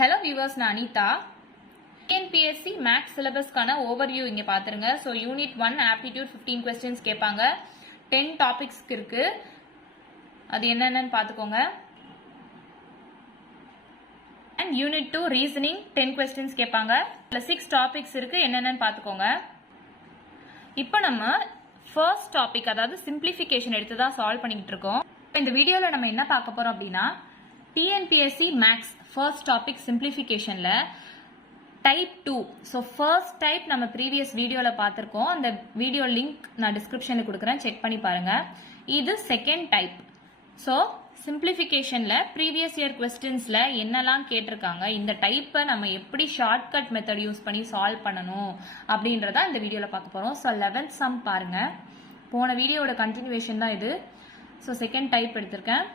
Hello viewers, நான் Anitha. TNPSC Max syllabusக்கான overview இங்க பாத்துருங்க. So Unit 1 Aptitude 15 questions கேட்பாங்க. 10 topics இருக்கு. அது என்னன்னு பாத்துக்கோங்க. And Unit 2 Reasoning 10 questions கேட்பாங்க. 6 topics இருக்கு. என்னன்னு பாத்துக்கோங்க. இப்போ நம்ம first topic அதாவது simplification எடுத்து தான் சால்வ் பண்ணிட்டு இருக்கோம். இந்த வீடியோல நம்ம என்ன பார்க்க போறோம் அப்படினா TNPSC Max first topic simplification ல type 2. So first type நம்ம previous வீடியோல பார்த்திருக்கோம். அந்த வீடியோ லிங்க் நான் டிஸ்கிரிப்ஷன்ல கொடுக்கிறேன், செக் பண்ணி பாருங்க. இது second type. So simplificationல previous year questionsல என்னெல்லாம் கேட்டிருக்காங்க, இந்த டைப்பை நம்ம எப்படி ஷார்ட்கட் மெத்தட் யூஸ் பண்ணி சால்வ் பண்ணணும் அப்படின்றத இந்த வீடியோல பார்க்க போறோம். So 11th sum பாருங்க. போன வீடியோட கண்டினியூவேஷன் தான் இது. So second type எடுத்திருக்கேன்.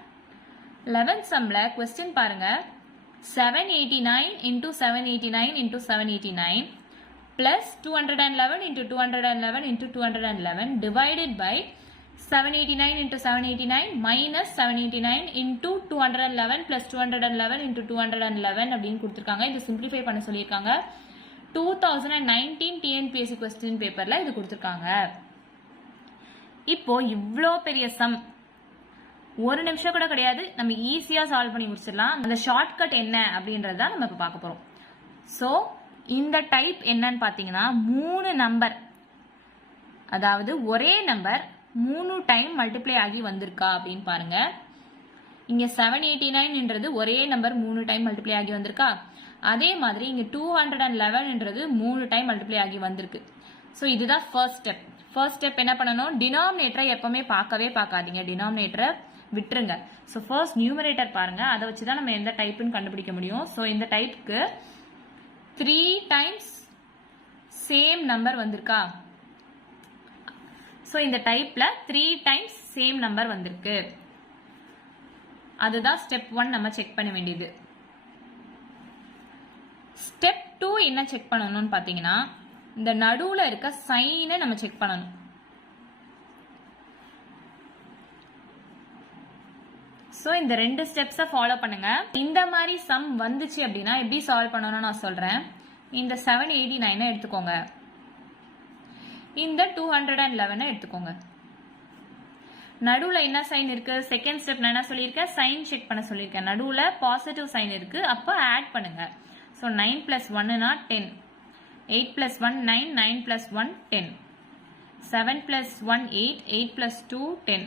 11th sumல question பாருங்க. 789 into 789 into 789 plus 211 into 211 into 211 divided by 789 into 789 minus 789 into 211 plus 211 into 211 அப்படின்னு கொடுத்திருக்காங்க. இது simplify பண்ண சொல்லியிருக்காங்க. 2019 TNPSC question paperல இது கொடுத்திருக்காங்க. இப்போ இவ்ளோ பெரிய சம் ஒரு நிமிஷம் கூட கிடையாது, நம்ம ஈஸியா சால்வ் பண்ணி முடிச்சிடலாம். அந்த ஷார்ட்கட் என்ன அப்படின்றத நம்ம இப்ப பார்க்க போறோம். சோ இந்த டைப் என்னன்னு பாத்தீங்கன்னா 3 நம்பர், அதாவது ஒரே நம்பர் 3 டைம் மல்டிப்ளை ஆகி வந்திருக்கா அப்படின்னு பாருங்க. இங்க 789ன்றது ஒரே நம்பர் 3 டைம் மல்டிப்ளை ஆகி வந்திருக்கா. அதே மாதிரி இங்க 211ன்றது 3 டைம் மல்டிப்ளை ஆகி வந்திருக்கு. சோ இதுதான் ஃபர்ஸ்ட் ஸ்டெப். ஃபர்ஸ்ட் ஸ்டெப் என்ன பண்ணணும், டினாமினேட்டரை எப்பவுமே பார்க்கவே பார்க்காதீங்க, டினாமினேட்டரை விட்டுருங்க. ஸோ ஃபர்ஸ்ட் நியூமரேட்டர் பாருங்க, அதை வச்சு தான் நம்ம எந்த டைப்புன்னு கண்டுபிடிக்க முடியும். ஸோ இந்த டைப்புக்கு 3 டைம்ஸ் சேம் நம்பர் வந்திருக்கா. ஸோ இந்த டைப்ல 3 டைம்ஸ் சேம் நம்பர் வந்திருக்கு. அதுதான் ஸ்டெப் 1 நம்ம செக் பண்ண வேண்டியது. ஸ்டெப் 2 என்ன செக் பண்ணணும்னு பாத்தீங்கன்னா இந்த நடுவுல இருக்க சைனை நம்ம செக் பண்ணணும். சோ இந்த ரெண்டு ஸ்டெப்ஸை ஃபாலோ பண்ணுங்க. இந்த மாதிரி சம் வந்துச்சு அப்படின்னா எப்படி சால்வ் பண்ணணும்னு நான் சொல்றேன். இந்த 789 எடுத்துக்கோங்க, இந்த 211 எடுத்துக்கோங்க. நடுவுல என்ன சைன் இருக்கு, செகண்ட் ஸ்டெப் நான் என்ன சொல்லியிருக்கேன், சைன் செக் பண்ண சொல்லியிருக்கேன். நடுவுல பாசிட்டிவ் சைன் இருக்கு, அப்போ ஆட் பண்ணுங்க. So 9 plus 1 10, 8 plus 1 9, 9 plus 1 10, 7 plus 1 8, 8 plus 2 10.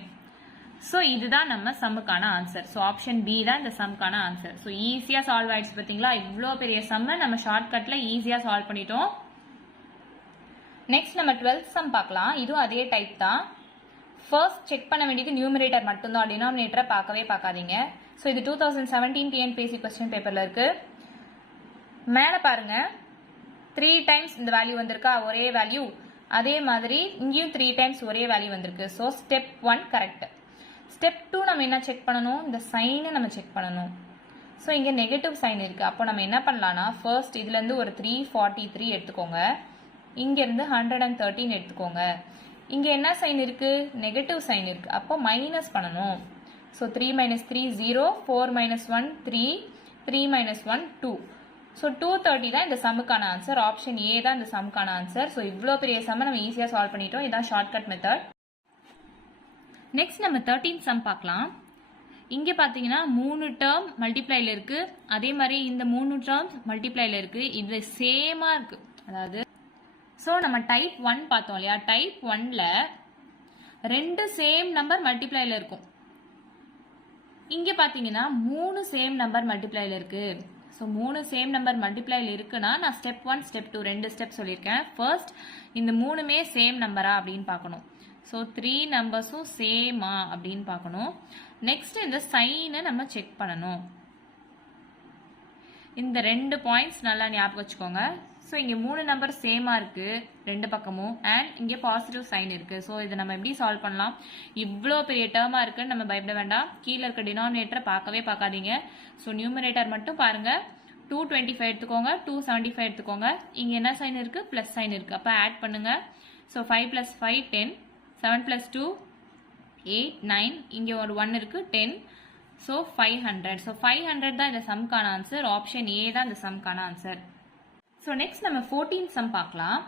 So இதுதான் நம்ம சம்முக்கான ஆன்சர். ஸோ ஆப்ஷன் பி தான் இந்த சம்முக்கான ஆன்சர். ஸோ ஈஸியா சால்வ் ஆயிடுச்சு பார்த்தீங்களா. இவ்வளோ பெரிய சம்மை நம்ம ஷார்ட்கட்ல ஈஸியா சால்வ் பண்ணிட்டோம். நெக்ஸ்ட் நம்ம 12th சம் பார்க்கலாம். இதுவும் அதே டைப் தான். ஃபர்ஸ்ட் செக் பண்ண வேண்டியது நியூமரேட்டர் மட்டும்தான், டினாமினேட்டரை பார்க்கவே பார்க்காதீங்க. ஸோ இது 2017 TNPSC கொஸ்டின் பேப்பர்ல இருக்கு. மேல பாருங்க 3 டைம்ஸ் இந்த வேல்யூ வந்திருக்கா, ஒரே வேல்யூ. அதே மாதிரி இங்கேயும் 3 டைம்ஸ் ஒரே வேல்யூ வந்திருக்கு. So step 1 correct. ஸ்டெப் 2 நம்ம என்ன செக் பண்ணணும், இந்த சைனை நம்ம செக் பண்ணணும். ஸோ இங்கே நெகட்டிவ் சைன் இருக்கு. அப்போ நம்ம என்ன பண்ணலாம்னா ஃபர்ஸ்ட் இதுல இருந்து ஒரு 343 எடுத்துக்கோங்க, இங்க இருந்து 113 எடுத்துக்கோங்க. இங்க என்ன சைன் இருக்கு, நெகட்டிவ் சைன் இருக்கு, அப்போ மைனஸ் பண்ணணும். So 3 minus 3 0, 4 minus 1 3, 3 minus 1 2. So 230 தான் இந்த சம்முக்கான ஆன்சர். ஆப்ஷன் ஏ தான் இந்த சம்முக்கான ஆன்சர். ஸோ இவ்வளோ பெரிய சம்மை நம்ம ஈஸியாக சால்வ் பண்ணிட்டோம். இதான் ஷார்ட்கட் மெத்தட். நெக்ஸ்ட் நம்ம 13th சம் பார்க்கலாம். இங்கே பார்த்தீங்கன்னா 3 டேர்ம் மல்டிப்ளைல இருக்கு, அதே மாதிரி இந்த 3 டேர்ம் மல்டிப்ளைல இருக்கு. இது சேமா இருக்கு. அதாவது ஸோ நம்ம டைப் 1 பார்த்தோம் இல்லையா, டைப் 1ல 2 சேம் நம்பர் மல்டிப்ளைல இருக்கும். இங்கே பார்த்தீங்கன்னா 3 சேம் நம்பர் மல்டிப்ளைல இருக்கு. ஸோ 3 சேம் நம்பர் மல்டிப்ளைல இருக்குன்னா நான் ஸ்டெப் 1 ஸ்டெப் 2 2 ஸ்டெப் சொல்லியிருக்கேன். ஃபர்ஸ்ட் இந்த 3மே சேம் நம்பரா அப்படின்னு பார்க்கணும். ஸோ 3 நம்பர்ஸும் சேமா அப்படின்னு பார்க்கணும். நெக்ஸ்ட் இந்த சைனை நம்ம செக் பண்ணணும். இந்த 2 பாயிண்ட்ஸ் நல்லா ஞாபகம் வச்சுக்கோங்க. ஸோ இங்கே 3 நம்பர் சேமா இருக்கு 2 பக்கமும், அண்ட் இங்கே பாசிட்டிவ் சைன் இருக்கு. ஸோ இதை நம்ம எப்படி சால்வ் பண்ணலாம், இவ்வளோ பெரிய டேர்மா இருக்குன்னு நம்ம பயப்பட வேண்டாம். கீழே இருக்க டினாமினேட்டரை பார்க்கவே பார்க்காதீங்க. ஸோ நியூமரேட்டர் மட்டும் பாருங்க. 225 எடுத்துக்கோங்க, 275 எடுத்துக்கோங்க. இங்க என்ன சைன் இருக்கு, பிளஸ் சைன் இருக்கு, அப்போ ஆட் பண்ணுங்க. ஸோ 5 plus 5 10, 7 plus 2 8 9, இங்க ஒரு 1 இருக்கு 10, ஸோ 500. ஸோ 500 தான் இந்த சம்க்கான ஆன்சர். ஆப்ஷன் ஏ தான் இந்த சம்க்கான ஆன்சர். ஸோ நெக்ஸ்ட் நம்ம 14 சம் பார்க்கலாம்.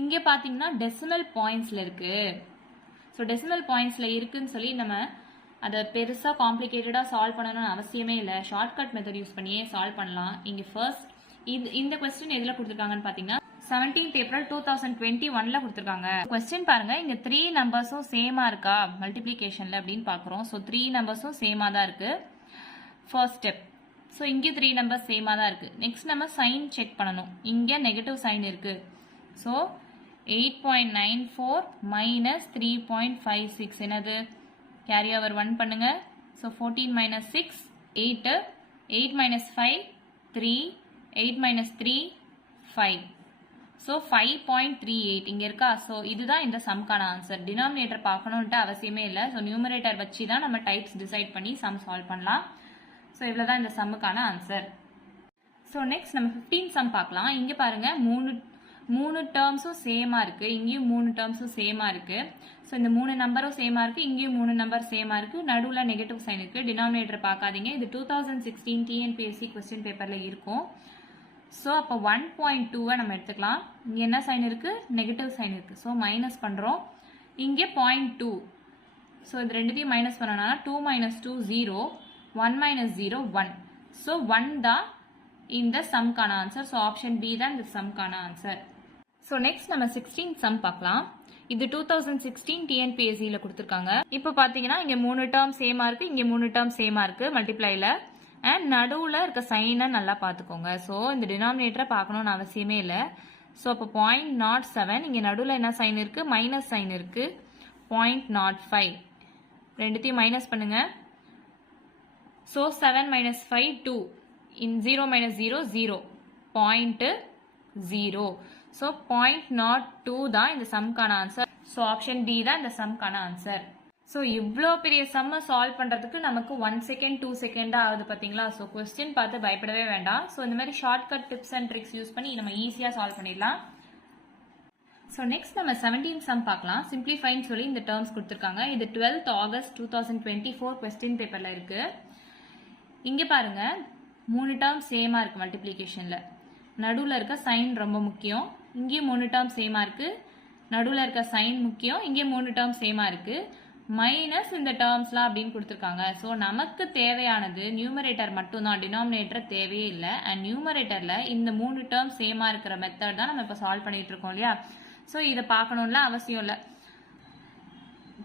இங்கே பார்த்தீங்கன்னா டெசிமல் பாயிண்ட்ஸில் இருக்கு. ஸோ டெசிமல் பாயிண்ட்ஸில் இருக்குன்னு சொல்லி நம்ம அதை பெருசாக காம்ப்ளிகேட்டடாக சால்வ் பண்ணணும்னு அவசியமே இல்லை. ஷார்ட்கட் மெத்தட் யூஸ் பண்ணியே சால்வ் பண்ணலாம். இங்கே ஃபர்ஸ்ட் இந்த கொஸ்டின் எதில் கொடுத்துருக்காங்கன்னு பார்த்தீங்கன்னா 17th April 2021 கொடுத்துருக்காங்க. கொஸ்டின் பாருங்க, இங்க 3 நம்பர்ஸும் சேமா இருக்கா மல்டிப்ளிகேஷன்ல அப்படின்னு பாக்குறோம். ஸோ 3 நம்பர்ஸும் சேமா தான் இருக்கு. First step. ஸோ இங்கே 3 நம்பர்ஸ் சேமா தான் இருக்கு. நெக்ஸ்ட் நம்ம சைன் செக் பண்ணணும். இங்க நெகட்டிவ் சைன் இருக்கு. ஸோ 8.94 மைனஸ் 3.56 என்னது கேரி ஓவர் 1 பண்ணுங்க. So 14 minus 6 8 8 minus 5 3 8 minus 3 5. So 5.38 இங்கே இருக்கா. ஸோ இதுதான் இந்த சம்க்கான ஆன்சர். டினாமினேட்டர் பார்க்கணுன்ட்டு அவசியமே இல்லை. ஸோ நியூமரேட்டர் வச்சு தான் நம்ம டைப்ஸ் டிசைட் பண்ணி சம் சால்வ் பண்ணலாம். ஸோ இவ்வளோ தான் இந்த சம்முக்கான ஆன்சர். ஸோ நெக்ஸ்ட் நம்ம 15 சம் பார்க்கலாம். இங்கே பாருங்க மூணு டேர்ம்ஸும் சேமா இருக்கு. இங்கேயும் 3 டேர்ம்ஸும் சேமா இருக்கு. ஸோ இந்த 3 நம்பரும் சேமா இருக்கு. இங்கேயும் 3 நம்பர் சேமா இருக்கு. நடுவில் நெகட்டிவ் சைன் இருக்கு. டினாமினேட்டர் பார்க்காதீங்க. இது 2016 டிஎன்பிஎஸ்சி கொஸ்டின் பேப்பர்ல இருக்கும். ஸோ அப்போ 1.2 நம்ம எடுத்துக்கலாம். இங்கே என்ன சைன் இருக்கு? நெகட்டிவ் சைன் இருக்கு. ஸோ மைனஸ் பண்ணுறோம். இங்கே 0.2. ஸோ இது ரெண்டுத்தையும் மைனஸ் பண்ணோம்னா 2 மைனஸ் 2 0 1 மைனஸ் 0 1. ஸோ 1 தான் இந்த சம்க்கான ஆன்சர். ஸோ ஆப்ஷன் பி தான் இந்த சம்க்கான ஆன்சர். ஸோ நெக்ஸ்ட் நம்ம 16 சம் பார்க்கலாம். இது 2016 டிஎன்பிஎஸ்சியில் கொடுத்துருக்காங்க. இப்போ பார்த்தீங்கன்னா இங்கே 3 டேர்ம் சேமா இருக்கு. இங்கே 3 டேர்ம் சேமா இருக்கு மல்டிப்ளைல. அண்ட் நடுவில் இருக்க சைனை நல்லா பார்த்துக்கோங்க. ஸோ இந்த டினாமினேட்டரை பார்க்கணும்னு அவசியமே இல்லை. ஸோ அப்போ 0.07 இங்கே நடுவில் என்ன சைன் இருக்கு? மைனஸ் சைன் இருக்கு. 0.05 ரெண்டுத்தையும் மைனஸ் பண்ணுங்க. So 7 minus 5 2 in 0 minus 0 0 0. So 0.02 தான் இந்த சம்க்கான ஆன்சர். ஸோ ஆப்ஷன் டி தான் இந்த சம்க்கான ஆன்சர். ஸோ இவ்வளோ பெரிய சம்மை சால்வ் பண்ணுறதுக்கு நமக்கு 1 செகண்ட் 2 செகண்டாக ஆகுது பார்த்தீங்களா. ஸோ கொஸ்டின் பார்த்து பயப்படவே வேண்டாம். ஸோ இந்த மாதிரி shortcut tips and tricks use பண்ணி நம்ம ஈஸியாக சால்வ் பண்ணிடலாம். ஸோ நெக்ஸ்ட் நம்ம 17 சம் பார்க்கலாம். சிம்பிளிஃபைன்னு சொல்லி இந்த டேர்ம்ஸ் கொடுத்துருக்காங்க. இது 12th August 2024 கொஸ்டின் பேப்பரில் இருக்கு. இங்கே பாருங்க 3 டேர்ம் சேமா இருக்கு மல்டிப்ளிகேஷன்ல. நடுவில் இருக்க சைன் ரொம்ப முக்கியம். இங்கேயும் 3 டேர்ம் சேமா இருக்கு. நடுவில் இருக்க சைன் முக்கியம். இங்கே 3 டேர்ம் சேமா இருக்கு. மைனஸ் இந்த டேர்ம்ஸ்லாம் அப்படின்னு கொடுத்துருக்காங்க. ஸோ நமக்கு தேவையானது நியூமரேட்டர் மட்டும்தான். டினாமினேட்டர் தேவையே இல்லை. அண்ட் நியூமரேட்டர்ல இந்த 3 டேர்ம் சேமா இருக்கிற மெத்தட் தான் நம்ம இப்போ சால்வ் பண்ணிட்டு இருக்கோம் இல்லையா. ஸோ இதை பார்க்கணும்ல அவசியம் இல்லை.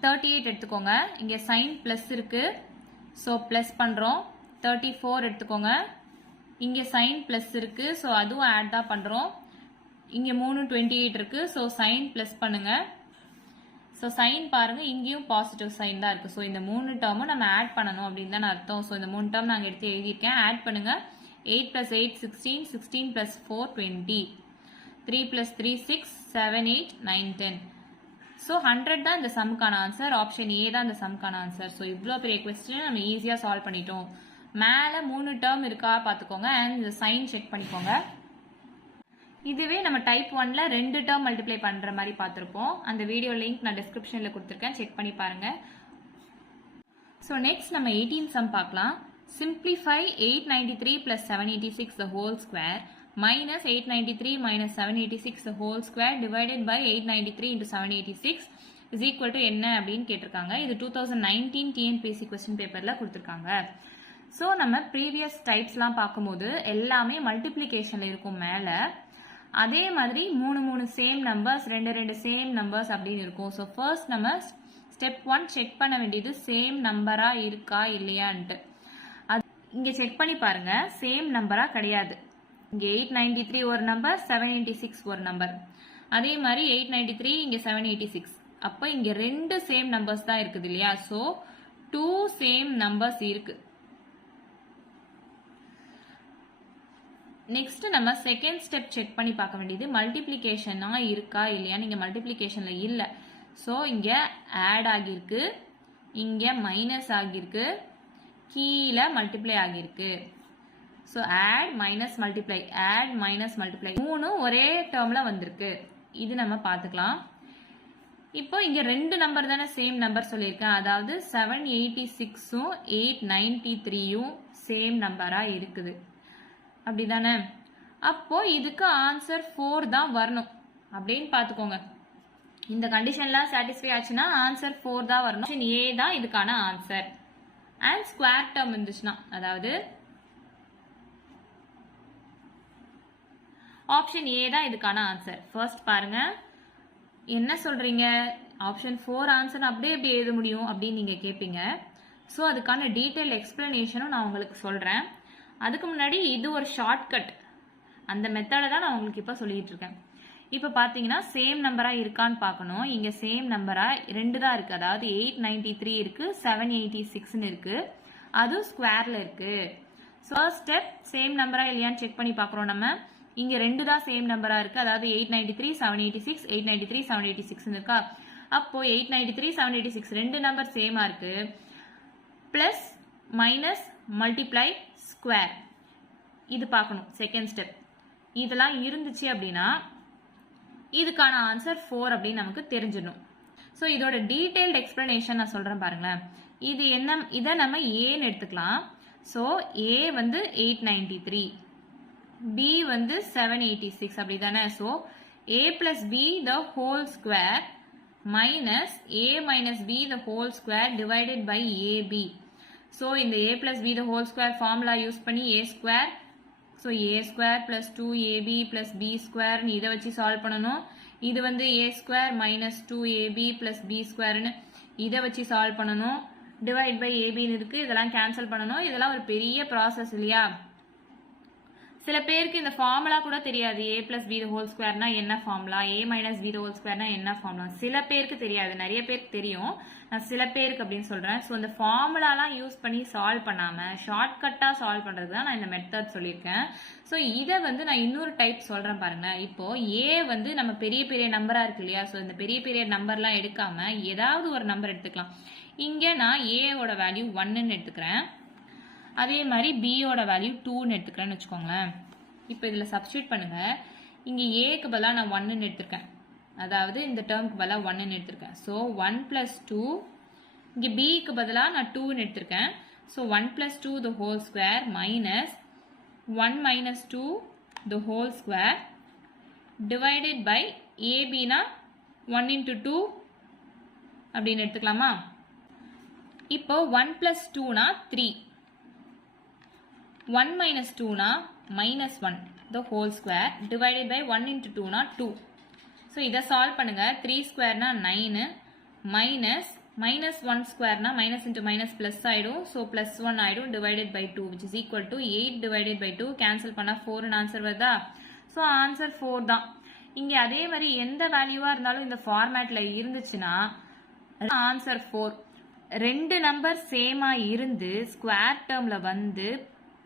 38 எடுத்துக்கோங்க. இங்கே சைன் பிளஸ் இருக்கு. ஸோ பிளஸ் பண்றோம். 34 எடுத்துக்கோங்க. இங்கே சைன் பிளஸ் இருக்கு. ஸோ அதுவும் ஆட் தான் பண்றோம். இங்கே 28 இருக்கு. ஸோ சைன் பிளஸ் பண்ணுங்க. ஸோ சைன் பாருங்க இங்கேயும் பாசிட்டிவ் சைன் தான் இருக்கு. ஸோ இந்த 3 டேர்மும் நம்ம ஆட் பண்ணணும் அப்படின்னு தான் அர்த்தம். ஸோ இந்த 3 டேர்ம் நாங்கள் எடுத்து எழுதியிருக்கேன். ஆட் பண்ணுங்க. 8 plus 8 16 16 plus 4 20 3 plus 3 6 7 8 9 10. ஸோ 100 தான் இந்த சம்க்கான ஆன்சர். ஆப்ஷன் ஏ தான் இந்த சம்க்கான ஆன்சர். ஸோ இவ்வளோ பெரிய கொஸ்டின் நம்ம ஈஸியாக சால்வ் பண்ணிட்டோம். மேலே 3 டேர்ம் இருக்கா பார்த்துக்கோங்க. அண்ட் இந்த சைன் செக் பண்ணிக்கோங்க. இதுவே நம்ம டைப் 1ல 2 டேர்ம் மல்டிப்ளை பண்ற மாதிரி பார்த்துருப்போம். அந்த வீடியோ லிங்க் நான் டிஸ்கிரிப்ஷன்ல கொடுத்துருக்கேன். செக் பண்ணி பாருங்க. ஸோ நெக்ஸ்ட் நம்ம 18 சம் பார்க்கலாம். Simplify 893 plus 786 the whole square minus 893 minus 786 the whole square divided by 893 into 786 is equal to என்ன அப்படின்னு கேட்டிருக்காங்க. இது 2019 டிஎன்பிஎஸ்சி கொஸ்டின் பேப்பர்ல கொடுத்துருக்காங்க. ஸோ நம்ம ப்ரீவியஸ் டைப்ஸ்லாம் பார்க்கும்போது எல்லாமே மல்டிப்ளிகேஷன்ல இருக்கும் மேல. அதே மாதிரி 3 சேம் நம்பர்ஸ் 2 சேம் நம்பர்ஸ் அப்படின்னு இருக்கும். ஸோ ஃபர்ஸ்ட் நம்ம ஸ்டெப் 1 செக் பண்ண வேண்டியது சேம் நம்பரா இருக்கா இல்லையான்ட்டு. இங்க செக் பண்ணி பாருங்க. சேம் நம்பரா கிடையாது. இங்க 893 ஒரு நம்பர், 786 ஒரு நம்பர். அதே மாதிரி 893 இங்க 786. அப்ப இங்க 2 சேம் நம்பர்ஸ் தான் இருக்குது இல்லையா. ஸோ 2 சேம் நம்பர்ஸ் இருக்கு. நெக்ஸ்ட் நம்ம செகண்ட் ஸ்டெப் செக் பண்ணி பார்க்க வேண்டியது மல்டிப்ளிகேஷனா இருக்கா இல்லையா. நீங்க மல்டிப்ளிகேஷன்ல இல்ல. ஸோ இங்க ஆட் ஆகியிருக்கு, இங்க மைனஸ் ஆகியிருக்கு, கீழே மல்டிப்ளை ஆகியிருக்கு. So add minus multiply, add minus multiply 3 ஒரே டேர்ம்ல வந்திருக்கு. இது நம்ம பார்த்துக்கலாம். இப்போ இங்க ரெண்டு நம்பர் தானே சேம் நம்பர் சொல்லியிருக்கேன், அதாவது 786ம் 893யும் சேம் நம்பரா இருக்குது அப்படிதானே. அப்போ இதுக்கு ஆன்சர் 4 தான் வரணும் அப்படின்னு பாத்துக்கோங்க. இந்த கண்டிஷன்லாம் சாட்டிஸ்ஃபை ஆச்சுன்னா ஆன்சர் 4 தான் வரணும். ஆப்ஷன் ஏ தான் இதுக்கான ஆன்சர். அண்ட் ஸ்கொயர் டேர்ம் இருந்துச்சுன்னா, அதாவது ஆப்ஷன் ஏ தான் இதுக்கான ஆன்சர். ஃபர்ஸ்ட் பாருங்க, என்ன சொல்றீங்க, ஆப்ஷன் 4 ஆன்சர் அப்படியே எப்படி எழுத முடியும் அப்படின்னு நீங்க கேட்பீங்க. ஸோ அதுக்கான டீட்டெயில் எக்ஸ்பிளனேஷனும் நான் உங்களுக்கு சொல்றேன். அதுக்கு முன்னாடி இது ஒரு ஷார்ட்கட், அந்த மெத்தடை தான் நான் உங்களுக்கு இப்போ சொல்லிட்டு இருக்கேன். இப்போ பார்த்தீங்கன்னா சேம் நம்பரா இருக்கான்னு பார்க்கணும். இங்க சேம் நம்பரா 2 தான் இருக்கு, அதாவது 893 இருக்கு, 786 இருக்கு, அது ஸ்கொயர்ல இருக்கு. ஃபர்ஸ்ட் ஸ்டெப் சேம் நம்பரா இல்லையான்னு செக் பண்ணி பார்க்குறோம் நம்ம. இங்க 2 தான் சேம் நம்பரா இருக்கு, அதாவது 893 786 893 786 இருக்கா. அப்போ 893 786 ரெண்டு நம்பர் சேமா இருக்கு. பிளஸ் மைனஸ் மல்டிப்ளை ஸ்கொயர், இது பார்க்கணும் செகண்ட் ஸ்டெப். இதெல்லாம் இருந்துச்சு அப்படின்னா இதுக்கான ஆன்சர் 4 அப்படின்னு நமக்கு தெரிஞ்சிடணும். ஸோ இதோட டீடைல்டு எக்ஸ்பிளனேஷன் நான் சொல்றேன் பாருங்களேன். இது என்ன, இதை நம்ம ஏன்னு எடுத்துக்கலாம். ஸோ ஏ வந்து 893, பி வந்து 786 அப்படிதானே. So A plus B the whole square minus A minus B the whole square divided by A B. So இந்த A plus B the whole square formula use பண்ணி A square, so A square plus 2ab plus B ஸ்கொயர்னு இதை வச்சு solve பண்ணணும். இது வந்து A square minus 2ab plus B ஸ்கொயர்னு இதை வச்சு சால்வ் பண்ணணும். டிவைட் பை ஏபின்னு இருக்கு, இதெல்லாம் கேன்சல் பண்ணணும். இதெல்லாம் ஒரு பெரிய ப்ராசஸ் இல்லையா. சில பேருக்கு இந்த ஃபார்முலா கூட தெரியாது. ஏ பிளஸ் பி ஹோல் ஸ்கொயர்னா என்ன ஃபார்முலா, ஏ மைனஸ் பி ஹோல் ஸ்கொயர்னா என்ன ஃபார்முலா, சில பேருக்கு தெரியாது. நிறைய பேருக்கு தெரியும், நான் சில பேருக்கு அப்படின்னு சொல்றேன். ஸோ இந்த ஃபார்முலாலாம் யூஸ் பண்ணி சால்வ் பண்ணாம ஷார்ட்கட்டா சால்வ் பண்றது தான் நான் இந்த மெத்தட் சொல்லியிருக்கேன். ஸோ இதை வந்து நான் இன்னொரு டைப் சொல்றேன் பாருங்க. இப்போ ஏ வந்து நம்ம பெரிய பெரிய நம்பரா இருக்கு இல்லையா. ஸோ இந்த பெரிய பெரிய நம்பர்லாம் எடுக்காம ஏதாவது ஒரு நம்பர் எடுத்துக்கலாம். இங்க நான் ஏவோட வேல்யூ 1ன்னு எடுத்துக்கிறேன், அதே மாதிரி பியோட வேல்யூ 2ன்னு எடுத்துக்கிறேன்னு வச்சுக்கோங்களேன். இப்போ இதில் சப்ஸ்டியூட் பண்ணுங்க. இங்கே ஏக்கு பதிலாக நான் 1ன்னு எடுத்திருக்கேன், அதாவது இந்த டேர்முக்கு பதிலாக 1ன்னு எடுத்திருக்கேன். ஸோ 1 + 2, இங்கே பிக்கு பதிலாக நான் 2ன்னு எடுத்திருக்கேன். So 1 + 2 the whole square minus 1 minus 2 the whole square divided by ஏபினா 1 × 2 அப்படின்னு எடுத்துக்கலாமா. இப்போ 1 + 2னா 3, 1 minus 2னா -1 the whole square divided by 1 × 2னா 2. ஸோ இதை சால்வ் பண்ணுங்க. 3 ஸ்கொயர்னா 9 மைனஸ் -1 ஸ்கொயர்னா மைனஸ் இன்ட்டு மைனஸ் பிளஸ் ஆயிடும். ஸோ +1 ஆயிடும் divided by 2 which is equal to 8 divided by 2. Cancel பண்ணா 4ன்னு ஆன்சர் வருதா. ஸோ ஆன்சர் 4 தான். இங்க அதே மாதிரி எந்த வேல்யூவா இருந்தாலும் இந்த ஃபார்மேட்ல இருந்துச்சுன்னா ஆன்சர் 4. ரெண்டு நம்பர் சேமா இருந்து ஸ்கொயர் டேர்ம்ல வந்து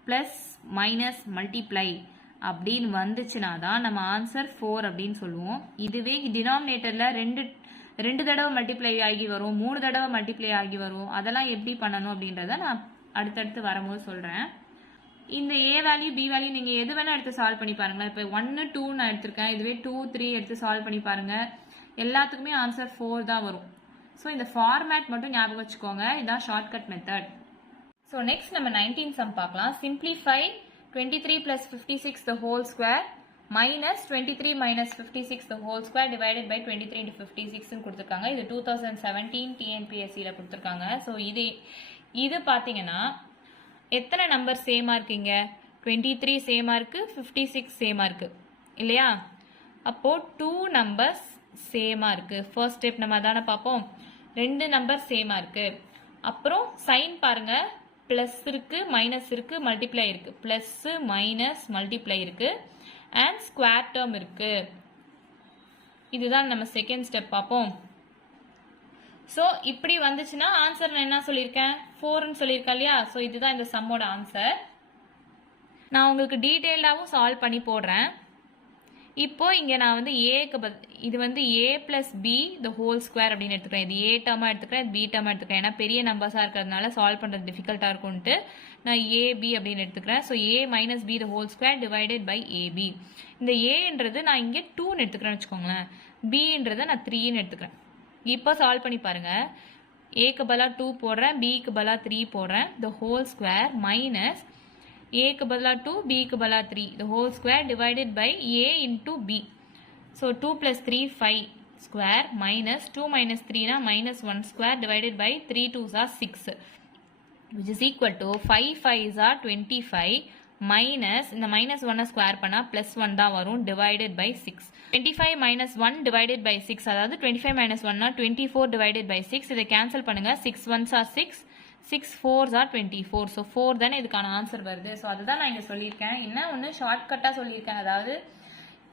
பிளஸ் மைனஸ் மல்டிப்ளை அப்படின்னு வந்துச்சுன்னா தான் நம்ம ஆன்சர் 4 அப்படின்னு சொல்லுவோம். இதுவே டினாமினேட்டர்ல ரெண்டு தடவை மல்டிப்ளை ஆகி வரும், 3 தடவை மல்டிப்ளை ஆகி வரும். அதெல்லாம் எப்படி பண்ணணும் அப்படின்றத நான் அடுத்தடுத்து வரும்போது சொல்றேன். இந்த ஏ வேல்யூ பி வேல்யூ நீங்க எது வேணா எடுத்து சால்வ் பண்ணி பாருங்களேன். இப்போ 1 2 நான் எடுத்திருக்கேன், இதுவே 2 3 எடுத்து சால்வ் பண்ணி பாருங்க. எல்லாத்துக்குமே ஆன்சர் 4 தான் வரும். ஸோ இந்த ஃபார்மேட் மட்டும் ஞாபகம் வச்சுக்கோங்க, இதான் ஷார்ட்கட் மெத்தட். ஸோ நெக்ஸ்ட் நம்ம 19 சம் பார்க்கலாம். Simplify 23 + 56 the whole square minus 23 - 56 the whole square divided by 23 × 56 கொடுத்துருக்காங்க. இது 2017 TNPSCல கொடுத்துருக்காங்க. ஸோ இது பார்த்தீங்கன்னா எத்தனை நம்பர் சேமா இருக்கீங்க, 23 சேமா இருக்கு, 56 சேமா இருக்கு இல்லையா. அப்போ 2 நம்பர்ஸ் சேமா இருக்கு. ஃபர்ஸ்ட் ஸ்டெப் நம்ம அதான பார்ப்போம். 2 நம்பர் சேமா இருக்கு. அப்புறம் சைன் பாருங்க, பிளஸ் இருக்கு, மைனஸ் இருக்கு, மல்டிப்ளை இருக்கு, பிளஸ் மைனஸ் மல்டிப்ளை இருக்கு, அண்ட் ஸ்கொயர் டேர்ம் இருக்கு. இதுதான் நம்ம செகண்ட் ஸ்டெப் பார்ப்போம். ஸோ இப்படி வந்துச்சுன்னா ஆன்சர் நான் என்ன சொல்லியிருக்கேன், 4ன்னு சொல்லியிருக்கேன் இல்லையா. ஸோ இதுதான் இந்த சம்மோட ஆன்சர். நான் உங்களுக்கு டீட்டெயில்டாகவும் சால்வ் பண்ணி போடுறேன். இப்போ இங்க நான் வந்து ஏக்கு இது வந்து a + b the whole square அப்படின்னு எடுத்துக்கிறேன். இது a டேர்மா எடுத்துக்கிறேன், இது b டேர்மா எடுத்துக்கிறேன். ஏன்னா பெரிய நம்பர்ஸா இருக்கிறதுனால சால்வ் பண்றது டிஃபிகல்ட்டா இருக்கும்ட்டு நான் ab அப்படின்னு எடுத்துக்கிறேன். So a - b the whole square divided by ab. இந்த aன்றது நான் இங்கே 2ன்னு எடுத்துக்கிறேன்னு வச்சுக்கோங்களேன், bன்றதை நான் 3ன்னு எடுத்துக்கிறேன். இப்போ சால்வ் பண்ணி பாருங்க. ஏக்கு பதிலா 2 போடுறேன், பிக்கு பதிலா 3 போடுறேன், the whole square minus ஏக்கு பதிலா 2, பிக்கு பதிலா 3, the whole square divided by a into b. So 2 plus 3 5 square minus 2 minus 3 na minus 1 square divided by 3 2s are 6, which is equal to 5 5s are 25 minus இந்த minus 1 square பண்ணா plus 1 தான் வரும் divided by 6. 25 minus 1 divided by 6, அதாவது 25 minus 1 24 divided by 6. இதை cancel பண்ணுங்க. 6 1s are 6, 6 4s are 24. So 4 தானே இதுக்கான answer வருது. ஸோ அதுதான் நான் இங்கே சொல்லியிருக்கேன். என்ன ஒன்று ஷார்ட்கட்டாக சொல்லியிருக்கேன். அதாவது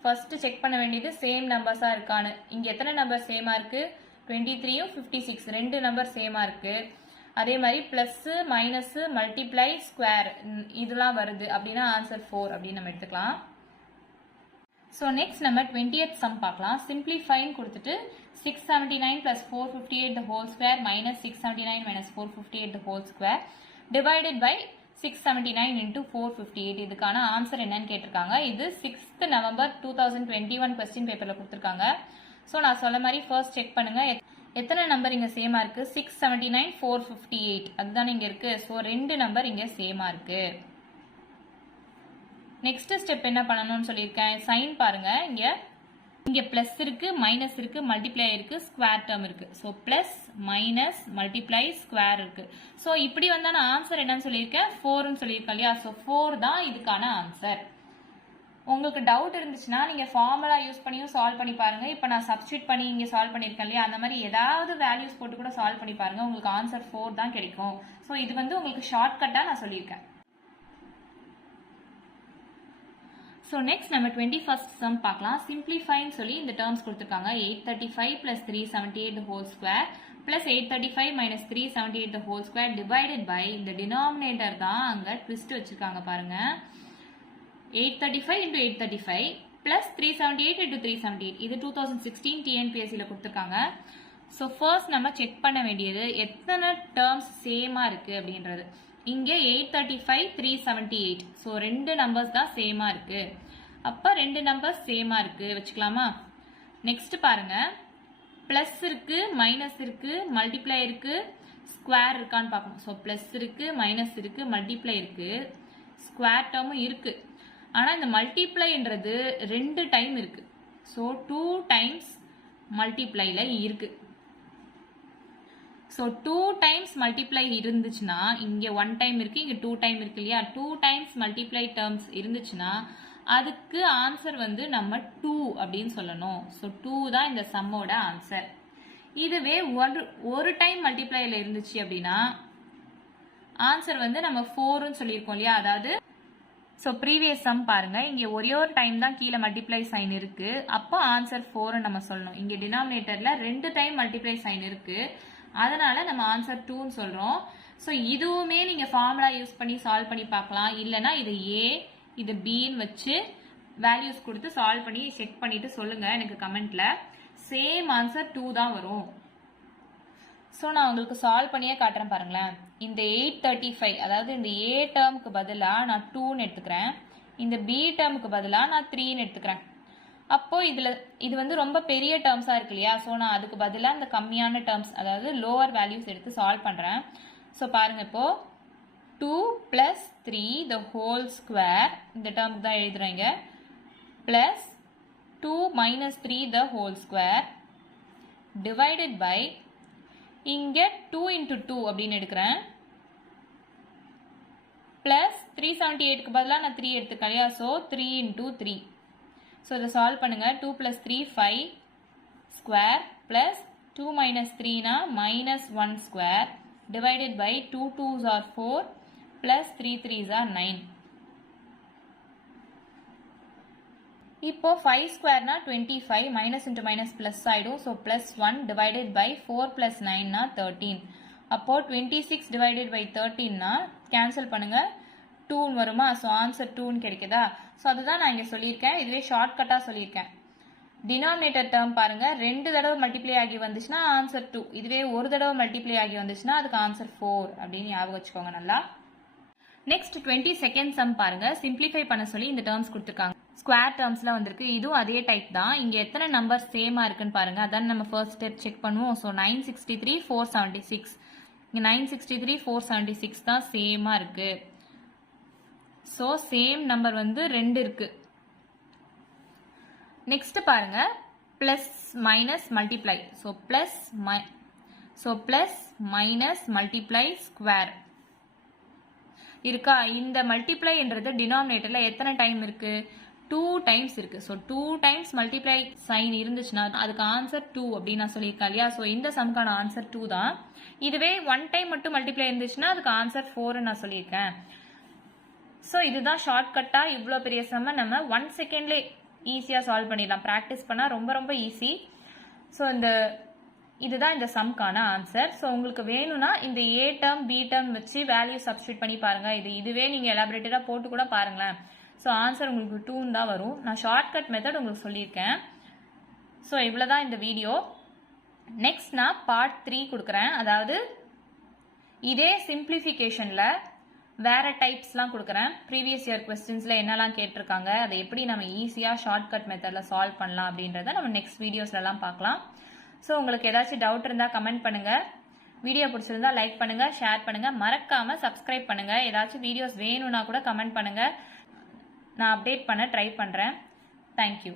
ஃபர்ஸ்ட் செக் பண்ண வேண்டியது சேம் நம்பர்ஸாக இருக்கான்னு. இங்கே எத்தனை நம்பர் சேமாக இருக்குது? 23யும் 56 ரெண்டு நம்பர் சேமாக இருக்குது. அதே மாதிரி ப்ளஸ்ஸு மைனஸு மல்டிப்ளை ஸ்கொயர் இதெல்லாம் வருது அப்படின்னா ஆன்சர் 4 அப்படின்னு நம்ம எடுத்துக்கலாம். ஸோ நெக்ஸ்ட் நம்ம 20th சம் பார்க்கலாம். சிம்பிளிஃபைன்னு கொடுத்துட்டு 679 plus 458 the whole square minus 679 minus 458 the whole square divided by 679 into 458. இதுக்கான ஆன்சர் என்னன்னு கேட்டிருக்காங்க. இது 6th November 2021 கொஸ்டின் பேப்பரில் கொடுத்துருக்காங்க. ஸோ நான் சொல்ல மாதிரி ஃபர்ஸ்ட் செக் பண்ணுங்க. எத்தனை நம்பர் இங்கே சேமாக இருக்கு? 679 458 அதுதான் இங்கே இருக்கு. ஸோ ரெண்டு நம்பர் இங்கே சேமாக இருக்கு. நெக்ஸ்ட் ஸ்டெப் என்ன பண்ணணும்னு சொல்லியிருக்கேன். சைன் பாருங்க. இங்கே பிளஸ் இருக்கு, மைனஸ் இருக்கு, மல்டிப்ளை இருக்கு, ஸ்கொயர் டேர்ம் இருக்கு. So plus minus multiply square இருக்கு. ஸோ இப்படி வந்தா நான் ஆன்சர் என்னன்னு சொல்லியிருக்கேன்? 4ன்னு சொல்லியிருக்கேன் இல்லையா? ஸோ 4 தான் இதுக்கான ஆன்சர். உங்களுக்கு டவுட் இருந்துச்சுன்னா நீங்க ஃபார்முலா யூஸ் பண்ணியும் சால்வ் பண்ணி பாருங்க. இப்போ நான் சப்ஸ்டியூட் பண்ணி இங்கே சால்வ் பண்ணியிருக்கேன் இல்லையா? அந்த மாதிரி ஏதாவது வேல்யூஸ் போட்டு கூட சால்வ் பண்ணி பாருங்க. உங்களுக்கு ஆன்சர் 4 தான் கிடைக்கும். ஸோ இது வந்து உங்களுக்கு ஷார்ட்கட்டா நான் சொல்லியிருக்கேன். ஸோ நெக்ஸ்ட் நம்ம 21st சம் பார்க்கலாம். சிம்பிளிஃபைன்னு சொல்லி இந்த டேர்ம்ஸ் கொடுத்துருக்காங்க. 835 plus 378 the whole square plus 835 minus 378 the whole square divided by இந்த டினாமினேட்டர் தான் அங்கே ட்விஸ்ட் வச்சிருக்காங்க பாருங்க. 835 into 835 plus 378 into 378 இது 2016 TNPSC கொடுத்துருக்காங்க. ஸோ ஃபர்ஸ்ட் நம்ம செக் பண்ண வேண்டியது எத்தனை டேர்ம்ஸ் சேமா இருக்கு அப்படின்றது. இங்கே 835 378 ஸோ ரெண்டு நம்பர்ஸ் தான் சேமா இருக்கு. அப்போ ரெண்டு நம்பர்ஸ் சேமா இருக்கு வச்சுக்கலாமா? நெக்ஸ்ட் பாருங்க, பிளஸ் இருக்கு, மைனஸ் இருக்கு, மல்டிப்ளை இருக்கு, ஸ்கொயர் இருக்கான்னு பார்க்கணும். ஸோ பிளஸ் இருக்கு, மைனஸ் இருக்கு, மல்டிப்ளை இருக்கு, ஸ்கொயர் டேர்மும் இருக்கு. ஆனால் இந்த மல்டிப்ளைன்றது ரெண்டு டைம் இருக்கு. ஸோ 2 டைம்ஸ் மல்டிப்ளைல இருக்கு. ஸோ 2 டைம்ஸ் மல்டிப்ளை இருந்துச்சுன்னா இங்கே 1 டைம் இருக்கு, இங்கே 2 டைம் இருக்கு இல்லையா? 2 டைம்ஸ் மல்டிப்ளை டேர்ம்ஸ் இருந்துச்சுன்னா அதுக்கு ஆன்சர் வந்து நம்ம 2 அப்படின்னு சொல்லணும். ஸோ 2 தான் இந்த சம்மோட ஆன்சர். இதுவே ஒரு டைம் மல்டிப்ளைல இருந்துச்சு அப்படின்னா ஆன்சர் வந்து நம்ம 4ன்னு சொல்லியிருக்கோம் இல்லையா? அதாவது ஸோ ப்ரீவியஸ் சம் பாருங்க, இங்கே ஒரே ஒரு டைம் தான் கீழே மல்டிப்ளை சைன் இருக்கு. அப்போ ஆன்சர் 4ன்னு நம்ம சொல்லணும். இங்கே டினாமினேட்டர்ல 2 டைம் மல்டிப்ளை சைன் இருக்கு, அதனால நம்ம ஆன்சர் 2ன்னு சொல்றோம். ஸோ இதுவுமே நீங்க ஃபார்முலா யூஸ் பண்ணி சால்வ் பண்ணி பார்க்கலாம். இல்லைன்னா இது ஏ இது பின்னு வச்சு வேல்யூஸ் கொடுத்து சால்வ் பண்ணி செக் பண்ணிட்டு சொல்லுங்க எனக்கு கமெண்ட்ல. சேம் ஆன்சர் 2 தான் வரும். ஸோ நான் உங்களுக்கு சால்வ் பண்ணியே காட்டுறேன் பாருங்களேன். இந்த 835 அதாவது இந்த ஏ டேர்முக்கு பதிலாக நான் 2ன்னு எடுத்துக்கிறேன், இந்த பி டேர்முக்கு பதிலாக நான் 3ன்னு எடுத்துக்கிறேன். அப்போ இது வந்து ரொம்ப பெரிய டேர்ம்ஸா இருக்கு இல்லையா? ஸோ நான் அதுக்கு பதிலாக இந்த கம்மியான டேர்ம்ஸ் அதாவது லோவர் வேல்யூஸ் எடுத்து சால்வ் பண்றேன். ஸோ பாருங்க, இப்போ 2 plus 3 the whole square இந்த டேர்முக்கு தான் எழுதுறீங்க, plus 2 minus 3 the whole square divided by இங்க 2 into 2 அப்படின்னு எடுக்கிறேன், plus 378க்கு பதிலாக நான் 3 எடுத்துக்கேன் இல்லையா? So 3 into 3. ஸோ இதை சால்வ் பண்ணுங்க. 2 plus 3 5 square plus 2 minus 3 minus 1 square divided by 2 2s are 4 plus 3 3s are 9. இப்போ 5 ஸ்கொயர்னா 25, மைனஸ் இன்ட்டு மைனஸ் பிளஸ் ஆயிடும். So plus 1 divided by 4 plus 9 13. அப்போ 26 டிவைடட் பை 13 கேன்சல் பண்ணுங்க, 2 வருமா? ஸோ ஆன்சர் 2 கிடைக்குதா? So அதுதான் நான் இங்கே சொல்லியிருக்கேன். இதுவே ஷார்ட்கட்டாக சொல்லியிருக்கேன். டினாமினேட்டர் டேர்ம் பாருங்க, 2 தடவை மல்டிப்ளை ஆகி வந்துச்சுன்னா ஆன்சர் 2. இதுவே ஒரு தடவை மல்டிப்ளை ஆகி வந்துச்சுன்னா அதுக்கு ஆன்சர் 4 அப்படின்னு ஞாபகம் வச்சுக்கோங்க நல்லா. நெக்ஸ்ட் 22nd சம் பாருங்க, சிம்பிளிஃபை பண்ண சொல்லி இந்த டேர்ம்ஸ் கொடுத்துருக்காங்க. ஸ்கொயர் டேர்ம்ஸ்ல வந்திருக்கு. இதுவும் அதே டைப் தான். இங்க எத்தனை நம்பர் சேமா இருக்குன்னு பாருங்க. அதான் நம்ம ஃபர்ஸ்ட் ஸ்டெப் செக் பண்ணுவோம். ஸோ 963 476 இங்க 963 476 தான் சேமா இருக்கு. ஸோ சேம் நம்பர் வந்து 2 இருக்கு. நெக்ஸ்ட் பாருங்க plus minus multiply. So plus minus multiply square இருக்கா. இந்த மல்டிப்ளைன்றது டினாமினேட்டர்ல எத்தனை டைம் இருக்கு? 2 டைம்ஸ் இருக்கு. ஸோ 2 டைம்ஸ் மல்டிப்ளை சைன் இருந்துச்சுன்னா அதுக்கு ஆன்சர் 2 அப்படின்னு நான் சொல்லியிருக்கேன் இல்லையா. ஸோ இந்த சம்க்கான ஆன்சர் 2 தான். இதுவே 1 டைம் மட்டும் மல்டிப்ளை இருந்துச்சுன்னா அதுக்கு ஆன்சர் 4 நான் சொல்லியிருக்கேன். ஸோ இதுதான் ஷார்ட்கட்டா இவ்வளோ பெரிய சம்ம நம்ம 1 செகண்ட்லேயே ஈஸியாக சால்வ் பண்ணிடலாம். ப்ராக்டிஸ் பண்ணால் ரொம்ப ரொம்ப ஈஸி. ஸோ இதுதான் இந்த சம்க்கான ஆன்சர். ஸோ உங்களுக்கு வேணும்னா இந்த ஏ டேர்ம் பி டேர்ம் வச்சு வேல்யூ சப்ஸ்டியூட் பண்ணி பாருங்க. இதுவே நீங்கள் எலாபரேட்டடாக போட்டு கூட பாருங்களேன். ஸோ ஆன்சர் உங்களுக்கு 2 தான் வரும். நான் ஷார்ட்கட் மெத்தட் உங்களுக்கு சொல்லியிருக்கேன். ஸோ இவ்வளோதான் இந்த வீடியோ. நெக்ஸ்ட் நான் பார்ட் 3 கொடுக்குறேன். அதாவது இதே சிம்பிளிஃபிகேஷனில் வேற டைப்ஸ்லாம் கொடுக்குறேன். ப்ரீவியஸ் இயர் கொஸ்டின்ஸில் என்னெல்லாம் கேட்டிருக்காங்க, அதை எப்படி நம்ம ஈஸியாக ஷார்ட்கட் மெத்தடில் சால்வ் பண்ணலாம் அப்படின்றத நம்ம நெக்ஸ்ட் வீடியோஸ்லாம் பார்க்கலாம். ஸோ உங்களுக்கு ஏதாச்சும் டவுட் இருந்தால் கமெண்ட் பண்ணுங்கள். வீடியோ பிடிச்சிருந்தா லைக் பண்ணுங்கள், ஷேர் பண்ணுங்கள், மறக்காமல் சப்ஸ்கிரைப் பண்ணுங்கள். ஏதாச்சும் வீடியோஸ் வேணும்னா கூட கமெண்ட் பண்ணுங்கள். நான் அப்டேட் பண்ண ட்ரை பண்ணுறேன். தேங்க்யூ.